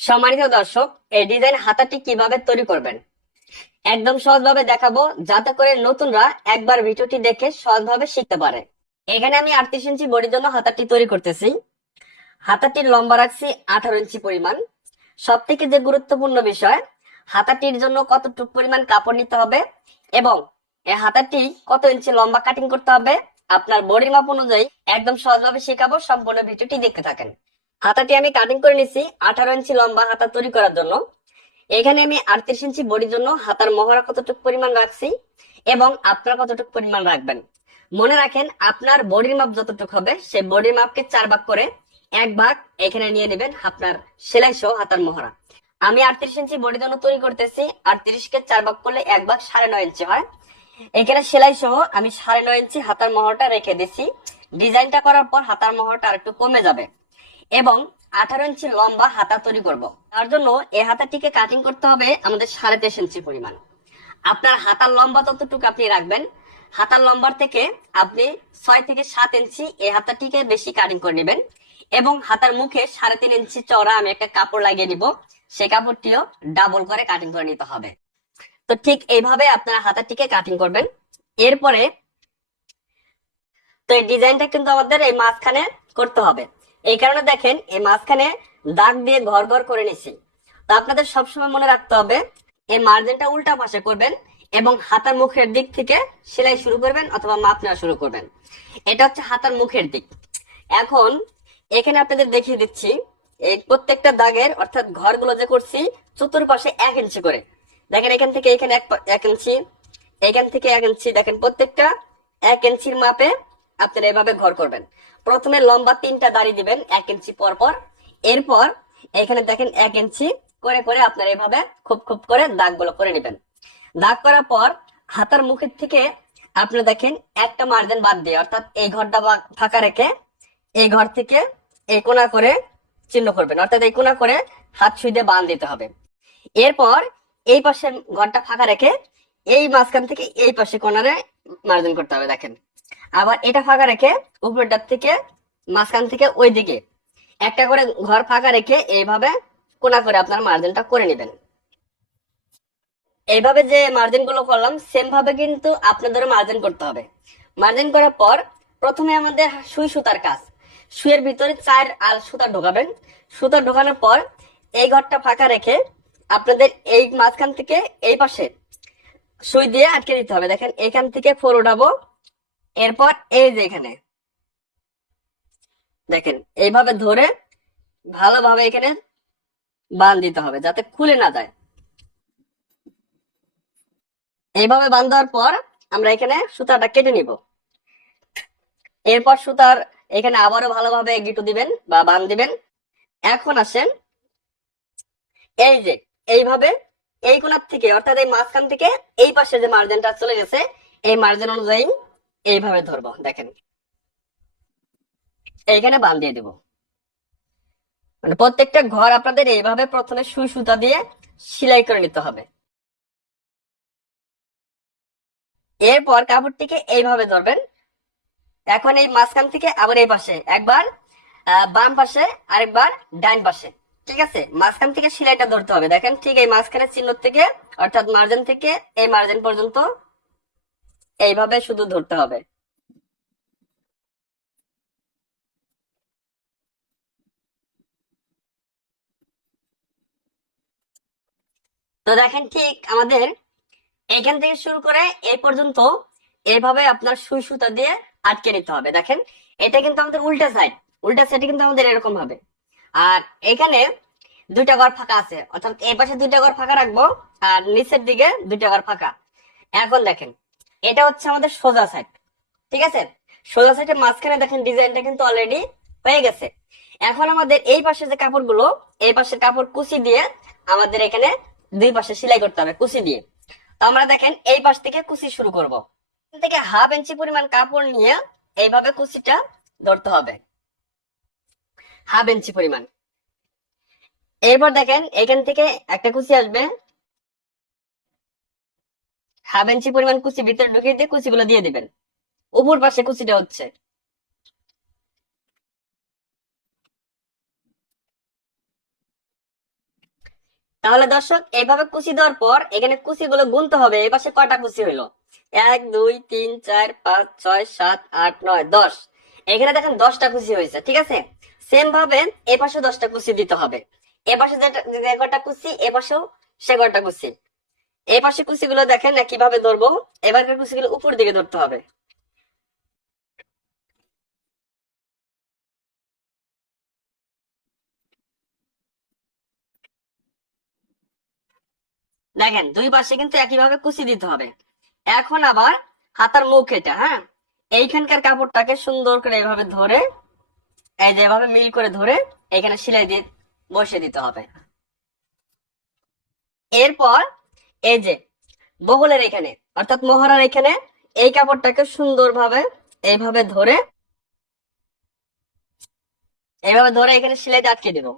সম্মানিত দর্শক, এই ডিজাইন হাতাটি কিভাবে তৈরি করবেন একদম সহজভাবে দেখাবো, যাতে করে নতুনরা একবার ভিডিওটি দেখে সহজভাবে শিখতে পারে। এখানে আমি 38 ইঞ্চি বডির জন্য হাতাটি তৈরি করতেছি। হাতাটির লম্বা রাখছি 18 ইঞ্চি পরিমাণ। সব থেকে যে গুরুত্বপূর্ণ বিষয়, হাতাটির জন্য কতটুকু পরিমাণ কাপড় নিতে হবে এবং এই হাতাটি কত ইঞ্চি লম্বা কাটিং করতে হবে আপনার বডির মাপ অনুযায়ী একদম সহজভাবে শেখাবো। সম্পূর্ণ ভিডিওটি দেখতে থাকেন। হাতাটি আমি কাটিং করে নিছি 18 ইঞ্চি লম্বা হাতা তৈরি করার জন্য। এখানে আমি 38 ইঞ্চি বডির জন্য হাতার মহড়া কতটুকু পরিমাণ রাখছি এবং আপনার কতটুকু পরিমাণ রাখবেন। মনে রাখেন, আপনার বডির মাপ যতটুকু হবে সেই বডির মাপকে 4 ভাগ করে 1 ভাগ এখানে নিয়ে নেবেন আপনার সেলাই সহ হাতার মহড়া। আমি 38 ইঞ্চি বডির জন্য তৈরি করতেছি। 38কে 4 ভাগ করলে 1 ভাগ 9.5 ইঞ্চি হয়। এখানে সেলাই সহ আমি 9.5 ইঞ্চি হাতার মহড়াটা রেখে দিছি। ডিজাইনটা করার পর হাতার মহড়াটা আর একটু কমে যাবে এবং 18 ইঞ্চি লম্বা হাতা তৈরি করব। তার জন্য এই হাতাটিকে কাটিং করতে হবে আমাদের 23.5 ইঞ্চি পরিমাণ। আপনার হাতার লম্বা ততটুকু আপনি রাখবেন। হাতার লম্বার থেকে আপনি 6 থেকে 7 ইঞ্চি এই হাতাটিকে বেশি কাটিং করে নেবেন এবং হাতার মুখে 3.5 ইঞ্চি চওড়া আমি একটা কাপড় লাগিয়ে নিব। সেই কাপড়টিও ডাবল করে কাটিং করে নিতে হবে। তো ঠিক এইভাবে আপনারা হাতাটিকে কাটিং করবেন। এরপরে তো এই ডিজাইনটা কিন্তু আমাদের এই মাঝখানে করতে হবে। এই কারণে দেখেন এই মাঝখানে দাগ দিয়ে ঘর ঘর করে নিছি। তো আপনাদের সবসময় মনে রাখতে হবে এই মার্জিনটা উল্টা পাশে করবেন এবং হাতার মুখের দিক থেকে সেলাই শুরু করবেন অথবা মাপ নেওয়া শুরু করবেন। এটা হচ্ছে হাতার মুখের দিক। এখন এখানে আপনাদের দেখিয়ে দিচ্ছি এই প্রত্যেকটা দাগের অর্থাৎ ঘরগুলো যে করছি চতুর্পাশে 1 ইঞ্চি করে। দেখেন এখান থেকে এখানে 1 ইঞ্চি, এখান থেকে 1 ইঞ্চি। দেখেন প্রত্যেকটা 1 ইঞ্চির মাপে আপনারা এভাবে ঘর করবেন। প্রথমে লম্বা 3টা দাড়ি দিবেন 1 ইঞ্চি পর পর। এরপর এখানে দেখেন 1 ইঞ্চি করে করে আপনারা এভাবে খুব খুব করে দাগগুলো করে নেবেন। দাগ করার পর হাতার মুখের থেকে আপনি দেখেন একটা মার্জিন বাদ দিয়ে অর্থাৎ এই ঘরটা ফাঁকা রেখে এই ঘর থেকে এই কোণা করে চিহ্ন করবেন, অর্থাৎ এই কোণা করে হাত সুই দিয়ে বাঁধ দিতে হবে। এরপর এই পাশে ঘরটা ফাঁকা রেখে এই মাঝখান থেকে এই পাশে কোণারে মার্জিন করতে হবে। দেখেন আবার এটা ফাঁকা রেখে উপরটার থেকে মাঝখান থেকে ওই দিকে একটা করে ঘর ফাঁকা রেখে এইভাবে কোণা করে আপনার মার্জিনটা করে নেবেন। এইভাবে যে মার্জিন গুলো করলাম সেম ভাবে কিন্তু আপনাদেরও মার্জিন করতে হবে। মার্জিন করার পর প্রথমে আমাদের সুই সুতার কাজ। সুইয়ের ভিতরে 4 আল সুতা ঢোকাবেন। সুতা ঢোকানোর পর এই ঘরটা ফাঁকা রেখে আপনাদের এই মাঝখান থেকে এই পাশে সুই দিয়ে আটকে দিতে হবে। দেখেন এখান থেকে 4 উঠাবো। এরপর এই যে এখানে দেখেন এইভাবে ধরে ভালোভাবে এখানে বাঁধ দিতে হবে যাতে খুলে না যায়। এইভাবে বাঁধ দেওয়ার পর আমরা এখানে সুতাটা কেটে নিব। এরপর সুতার এখানে আবারও ভালোভাবে গিটু দিবেন বা বাঁধ দিবেন। এখন আসেন এই যে এইভাবে এই কোণার থেকে অর্থাৎ এই মাঝখান থেকে এই পাশে যে মার্জিনটা চলে গেছে এই মার্জিন অনুযায়ী এইভাবে ধরবো। দেখেন এইখানে বাঁধ দিয়ে দিব। মানে প্রত্যেকটা ঘর আপনাদের এইভাবে প্রথমে সুই সুতা দিয়ে সেলাই করে নিতে হবে। এরপর কাপড়টিকে এইভাবে ধরবেন। এখন এই মাঝখান থেকে আবার এই পাশে একবার বাম পাশে আরেকবার ডান পাশে, ঠিক আছে? মাঝখান থেকে সেলাইটা ধরতে হবে। দেখেন ঠিক এই মাঝখানের চিহ্ন থেকে অর্থাৎ মার্জিন থেকে এই মার্জিন পর্যন্ত এইভাবে শুধু ধরতে হবে। তো দেখেন ঠিক আমাদের এখান থেকে শুরু করে এই পর্যন্ত এইভাবে আপনার সুই সুতা দিয়ে আটকে নিতে হবে। দেখেন এটা কিন্তু আমাদের উল্টা সাইড, উল্টা সাইডে কিন্তু আমাদের এরকম হবে। আর এখানে 2টা ঘর ফাঁকা আছে, অর্থাৎ এই পাশে 2টা ঘর ফাঁকা রাখবো আর নিচের দিকে 2টা ঘর ফাঁকা। এখন দেখেন এটা হচ্ছে আমাদের সোজা সাইড, ঠিক আছে? সোজা সাইডের মাঝখানে দেখেন ডিজাইনটা কিন্তু অলরেডি হয়ে গেছে। এখন আমাদের এই পাশে যে কাপড়গুলো এই পাশের কাপড় কুচি দিয়ে আমাদের এখানে 2 পাশে সেলাই করতে হবে কুচি দিয়ে। তো আমরা দেখেন এই পাশ থেকে কুচি শুরু করব। এখান থেকে 1/2 ইঞ্চি পরিমাণ কাপড় নিয়ে এইভাবে কুচিটা ধরতে হবে 1/2 ইঞ্চি পরিমাণ। এরপর দেখেন এখান থেকে একটা কুচি আসবে, 1/2 ইঞ্চি পরিমাণ কুচি ভিতরে ঢুকিয়ে দিয়ে কুচিগুলো দিয়ে দিবেন। উপর পাশে কুচিটা হচ্ছে তাহলে দর্শক এইভাবে কুচি দেওয়ার পর এখানে কুচিগুলো গুনতে হবে, এই পাশে কয়টা কুচি হইলো, 1 2 3 4 5 6 7 8 9 10। এখানে দেখেন 10টা কুচি হয়েছে, ঠিক আছে। সেম ভাবে এ পাশে 10টা কুচি দিতে হবে, এ পাশে যে কয়টা কুচি এ পাশেও সে কয়টা কুচি। এই পাশে কুচিগুলো দেখেন না কিভাবে ধরবো, এবারকার কুচিগুলো উপর দিকে ধরতে হবে। দেখেন দুই পাশে কিন্তু একইভাবে কুচি দিতে হবে। এখন আবার হাতার মুখ এটা, হ্যাঁ, এইখানকার কাপড়টাকে সুন্দর করে এভাবে ধরে, এই যে এভাবে মিল করে ধরে এখানে সেলাই দিয়ে বসিয়ে দিতে হবে। এরপর এই যে বগলের এখানে অর্থাৎ মোহরার এখানে এই কাপড়টাকে সুন্দরভাবে এইভাবে ধরে এখানে সেলাই দিয়ে আটকে দিব।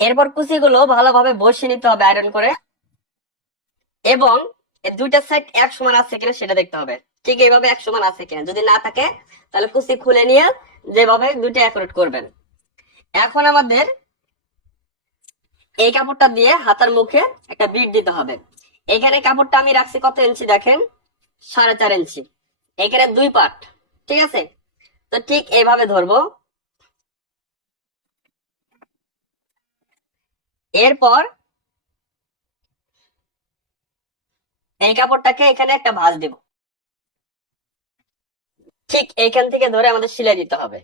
এরপর কুচিগুলো ভালোভাবে বসিয়ে নিতে হবে আয়রন করে, এবং এই দুইটা সাইড এক সমান আছে কিনা সেটা দেখতে হবে। ঠিক এইভাবে এক সমান আছে কিনা, যদি না থাকে তাহলে কুচি খুলে নিয়ে যেভাবে দুইটা অ্যাকুরেট করবেন। এখন আমাদের এই কাপড়টা দিয়ে হাতার মুখে একটা বিট দিতে হবে। এখানে কাপড়টা আমি রাখছি কত ইঞ্চি দেখেন, 4.5 ইঞ্চি। এখানে 2 পার্ট, ঠিক আছে। তো ঠিক এইভাবে ধরবো। এরপর এই কাপড়টাকে এখানে একটা ভাঁজ দিব, ঠিক এইখান থেকে ধরে আমাদের সেলাই দিতে হবে।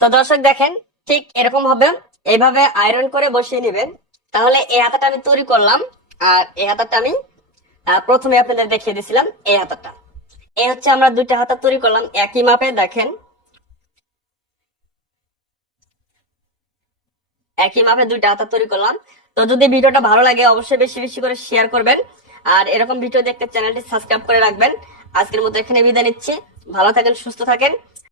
তো দর্শক দেখেন ঠিক এরকম হবে, এইভাবে আয়রন করে বসিয়ে নেবেন। তাহলে এই হাতাটা আমি তৈরি করলাম, আর এই হাতাটা আমি প্রথমে আপনাদের দেখিয়ে দিছিলাম। এই হাতাটা এই হচ্ছে আমরা দুইটা হাতা তৈরি করলাম একই মাপে, দেখেন একই মাপে দুইটা হাতা তৈরি করলাম। তো যদি ভিডিওটা ভালো লাগে অবশ্যই বেশি বেশি করে শেয়ার করবেন, আর এরকম ভিডিও দেখতে চ্যানেলটি সাবস্ক্রাইব করে রাখবেন। আজকের মতো এখানে বিদায় নিচ্ছি, ভালো থাকেন, সুস্থ থাকেন,